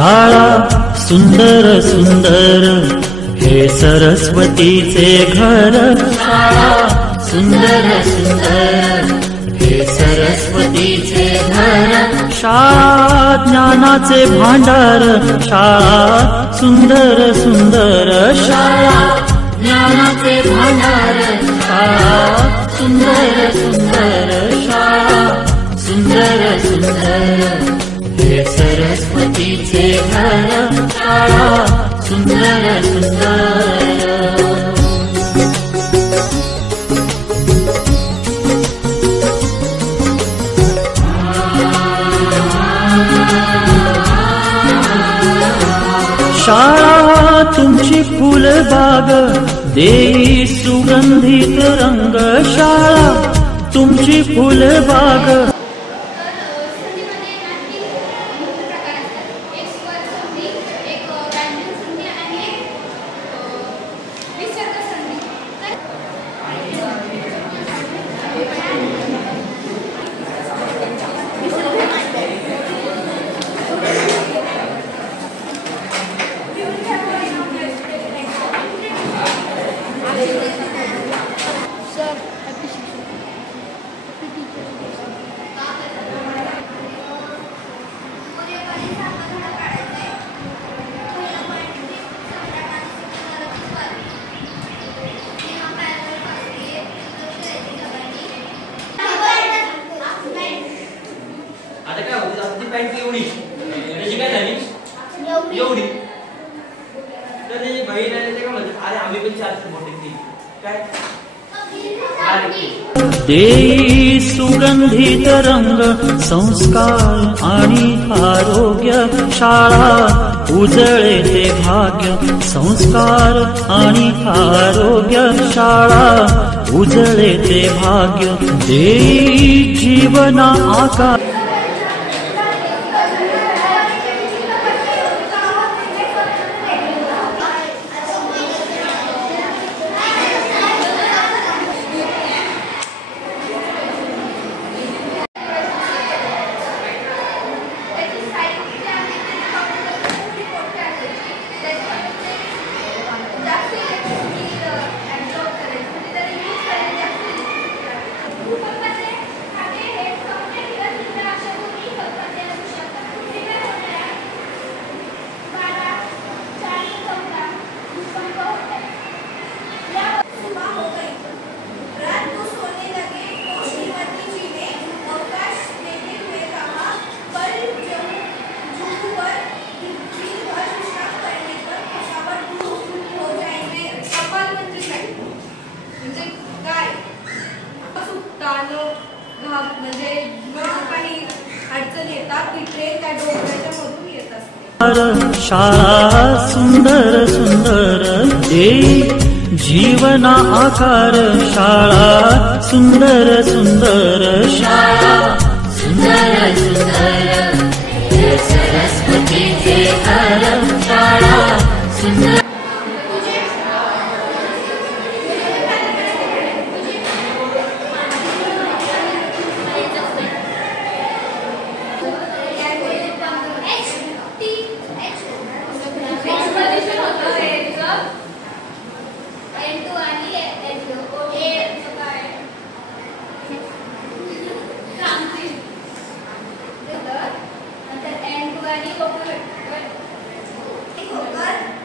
शाळा सुंदर सुंदर हे सरस्वतीचे घर, शाळा सुंदर सुंदर हे सरस्वतीचे घर, शाळा ज्ञानाचे भांडार, शाळा सुंदर सुंदर, शाळा ज्ञानाचे भांडार, शाळा सुंदर सुंदर, शाळा सुंदर सुंदर हे सरस्वतीचे घर, शाळा सुंदर सुंदर। शाळा तुमची फुलबाग देई सुगंधित रंग, शाळा तुमची फुलबाग। देई सुगंधित रंग संस्कार आणि आरोग्य, शाळा उजळे ते भाग्य, संस्कार आणि आरोग्य, शाळा उजळे ते भाग्य, देई जीवना आकार। शाळा सुंदर सुंदर देई जीवना आकार, शाळा सुंदर सुंदर, शाळा सुंदर सुंदर हे सरस्वतीचे घर, शाळा सुंदर।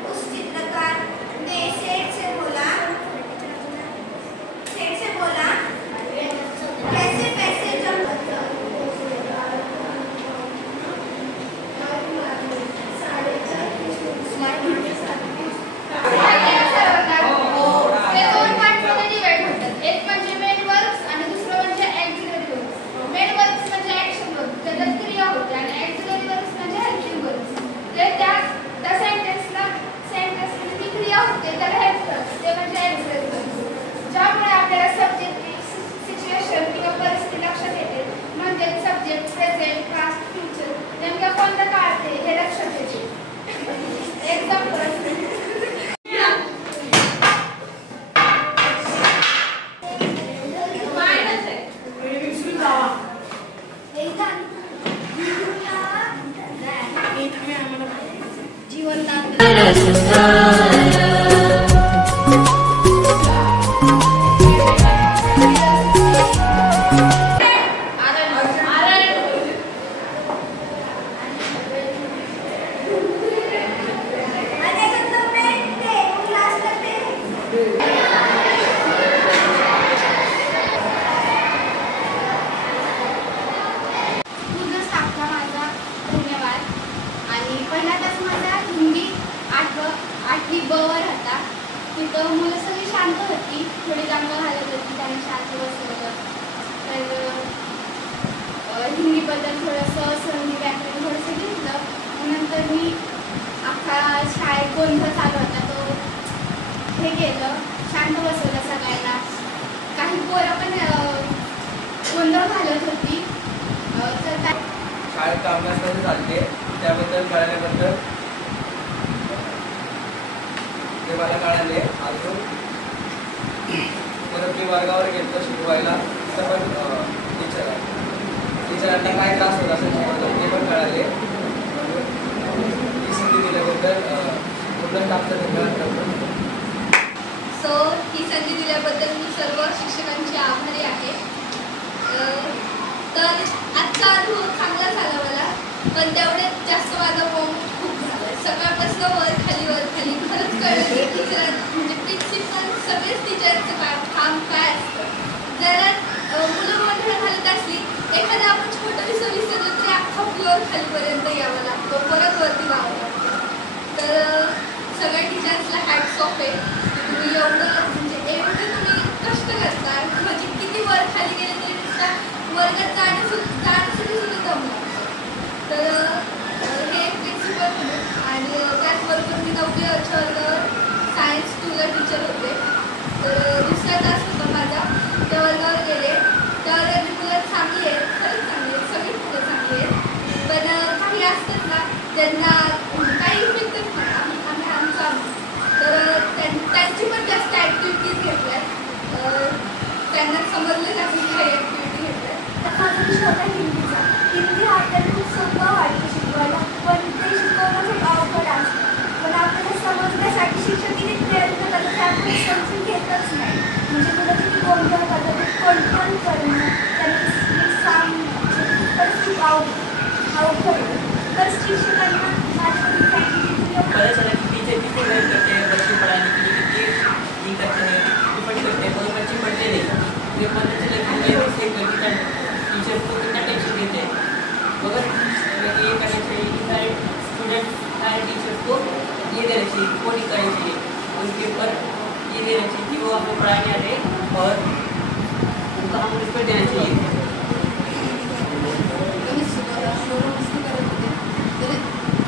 उस गोंधळ चालू होता तो हे केलं, शांत बसवलं सगळ्यांना. काही पोरं पण गोंधळ घालत होती. तर काय शाळेत कामकाज कसं चालते त्याबद्दल कळल्याबद्दल ते मला कळाले. अजून परत मी वर्गावर गेलो शिकवायला, तर पण टीचरांना काय त्रास होत असेल शिकवतो ते पण कळाले. म्हणून ही संधी दिल्याबद्दल पूर्ण टाकतं धन्यवाद. सो ही संधी दिल्याबद्दल मी सर्व शिक्षकांची आभारी आहे. तर आजचा अनुभव चांगला झाला मला, पण तेवढ्यात जास्त माझा मोम खूप झाला. सकाळपासून वर खाली खरंच कळलं की टीचर म्हणजे प्रिन्सिपल सगळेच टीचरचं काम काय असतं. जरा मुलं गोंधळ घालत असली, एखादं आपण छोटं विसरलं तरी अख्खा फ्लोअर खालीपर्यंत यावं लागतं, परत वरती जावं लागतं. तर सगळ्या टीचर्सला हॅट्स ऑफ आहे. तुम्ही एवढं म्हणजे एवढे तुम्ही कष्ट करता, म्हणजे किती वर खाली गेले तरी नुसता वर्गात जाणं सुद्धा जमलं. तर हे एक प्रिन्सिपल होते. आणि त्याचबरोबर मी 9वी वर्गावर सायन्स 2ला टीचर होते. तर दुसरा तास होता माझा, त्या वर्गावर गेले. त्या वर्गातली मुलं चांगली आहेत, खरंच चांगली आहेत, सगळी मुलं चांगली आहेत. पण काही असतात ना त्यांना काही इफेक्टच नाही, आम्ही आमचा. तर त्यांची पण जास्त ॲक्टिव्हिटीज घेतल्यात, त्यांना समजलं जास्त काही ॲक्टिव्हिटी घेतल्यात. माझा विषय होता हिंदीचा. हिंदी हा आपल्याला खूप सोपं वाटतं शिकवायला, पण ते शिकवणं खूप अवघड असतं. पण आपल्याला समजण्यासाठी शिक्षक किती प्रयत्न करतात ते आपण समजून घेतच नाही. म्हणजे तुला किती गोंधळ करतात, कंट्रोल करणं त्यांनी सांग खरंच खूप अवघड. तर शिक्षकांना माझ्या बऱ्याच साऱ्या टीचर किती मेहनत करते, बच्चे पढ़ाने के लिए किती करते हैं, डिपेंड करते हैं. कोई बच्चे पढ़ते नहीं, ये पता चला कि ये मिस्टेक करके टीचर को कितना टेंशन देते हैं. मगर ये करना चाहिए कि सारे स्टूडेंट सारे टीचर्स को ये देना चाहिए, वो नहीं करना चाहिए, उनके ऊपर ये देना चाहिए कि वो आपको पढ़ाने आ रहे और उनका हम रिस्पेक्ट देना चाहिए.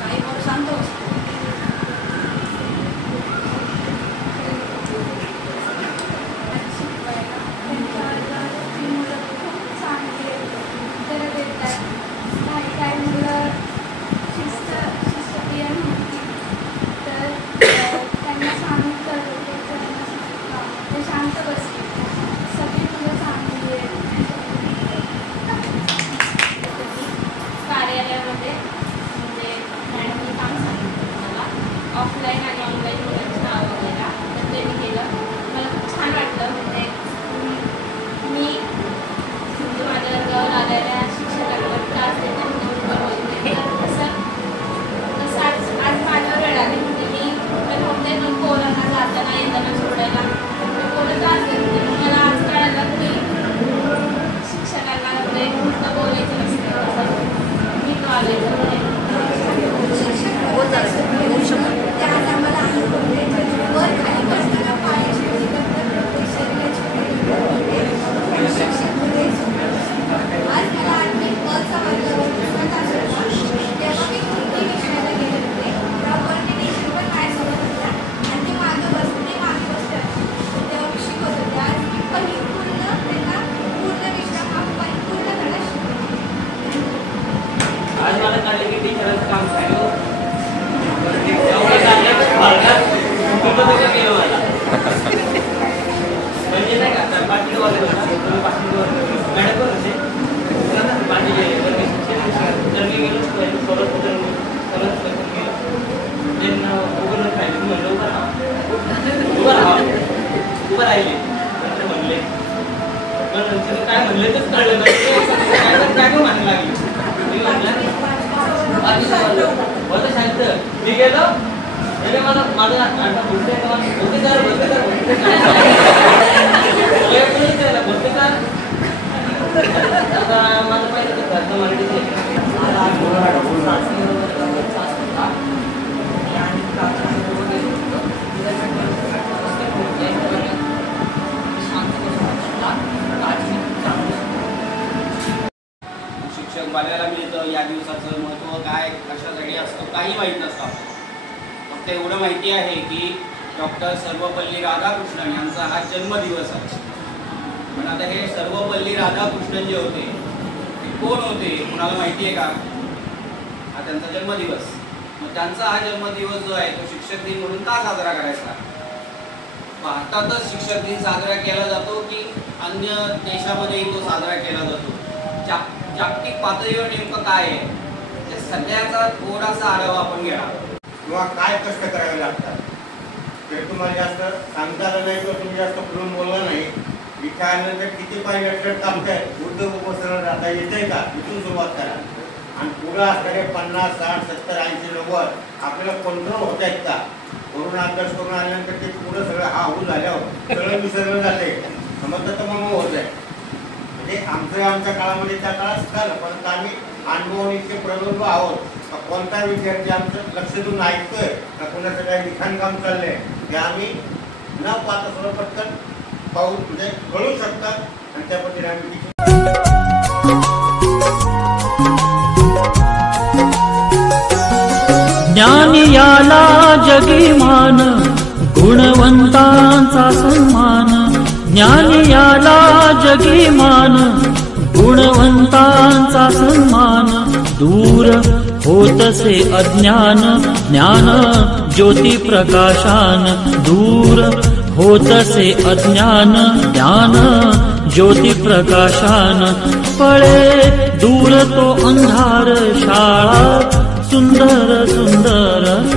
काही पोरं शांत बसतो. कार्यालयामध्ये म्हणजे मॅडमनी काम सांगितलं मला ऑफलाईन आणि ऑनलाईन मुलांची नावं वगैरे, तर ते मी केलं. मला खूप छान वाटलं. म्हणजे मी म्हणजे माझ्या वर्गावर आलेल्या शिक्षकांवर त्रास देतात म्हणून बोलते. तर तसं आज माझ्यावर वेळ आली. म्हणजे मी होते पण पोरांना जाताना येताना सोडायला पोरं त्रास देते. मला आज कळालं की शिक्षकांना म्हणजे नुसतं बोलायचं नसतं, मी तो आले त्या आम्हाला वर खाली बसताना पायाची आज मला आठवी बसचा वर्ग दुसरा तास होता. तेव्हा मी हिंदी विषयाला गेले होते. तेव्हा कोऑर्डिनेशन पण माझ्यासोबत होत्या आणि ते मागे बसले होते. तेव्हा मी शिकवत होते. आज मी पूर्ण त्यांना पूर्ण विषय हा पूर्ण धडा शिकवते. आज मला कळलं की टीचरांचं काम काय हो. केलं मला म्हणजे नाही का तर पाटील वगैरे होता, पाटील वगैरे मॅडम पण होते. पाटील तर मी गेलो सोबत गेलो त्यांना उभं राहिले. म्हणलं उभं राहिले नंतर म्हणले पण नंतर काय म्हणले तेच कळलं नाही. काय म्हणायला लागले. मी म्हटलं होतं शांत. मी गेलो मला माझं आता बोलते आता माझं पहिलं घरचं मराठीच बघायला मिळतं या दिवसाचं महत्त्व काय, कशासाठी असतं काही माहीत नसतं. फक्त फक्त एवढं माहिती आहे की डॉक्टर सर्वपल्ली राधाकृष्णन यांचा हा जन्मदिवस आहे. पण आता हे सर्वपल्ली राधाकृष्णन जे होते ते कोण होते कुणाला माहिती आहे का? हा त्यांचा जन्मदिवस. मग त्यांचा हा जन्मदिवस जो आहे तो शिक्षक दिन म्हणून का साजरा करायचा? भारतातच शिक्षक दिन साजरा केला जातो की अन्य देशामध्येही तो साजरा केला जातो? जागतिक पातळीवर नेमकं काय आहे ते सगळ्याचा थोडासा आढावा आपण घेणार. किंवा काय कष्ट करावे लागतात ते तुम्हाला जास्त सांगता आलं नाही किंवा तुम्ही जास्त बोलून बोलला नाही. इथे आल्यानंतर किती पाय लक्षात कामताय उद्योग उपोषणाला जाता येते का इथून सुरुवात करा. आणि पुढं असणारे 50, 60, 70, 80, 90 आपल्याला कंट्रोल होत आहेत का? वरून अभ्यास करून आल्यानंतर ते पुढं सगळं हा होऊ झाल्यावर सगळं विसरलं जाते. समजतं तर मग होत आहे. म्हणजे आमच्या काळामध्ये त्या काळात झालं परंतु आम्ही अनुभवून इतके प्रगल्भ आहोत. कोणता विद्यार्थी आमचं लक्ष देऊन ऐकतोय का कोणाचं काही लिखाण काम चाललंय ते आम्ही न पाहता सर्व पटकन पाहून म्हणजे कळू शकतात आणि त्या पद्धतीने आम्ही ज्ञानी याला जगीमान गुणवंतांचा सन्मान. ज्ञानी याला जगीमान गुणवंतांचा सन्मान. दूर होतसे अज्ञान ज्ञान ज्योती प्रकाशान. दूर होतसे अज्ञान ज्ञान ज्योती प्रकाशान. पळे दूर तो अंधार शाळा सुंदर सुंदर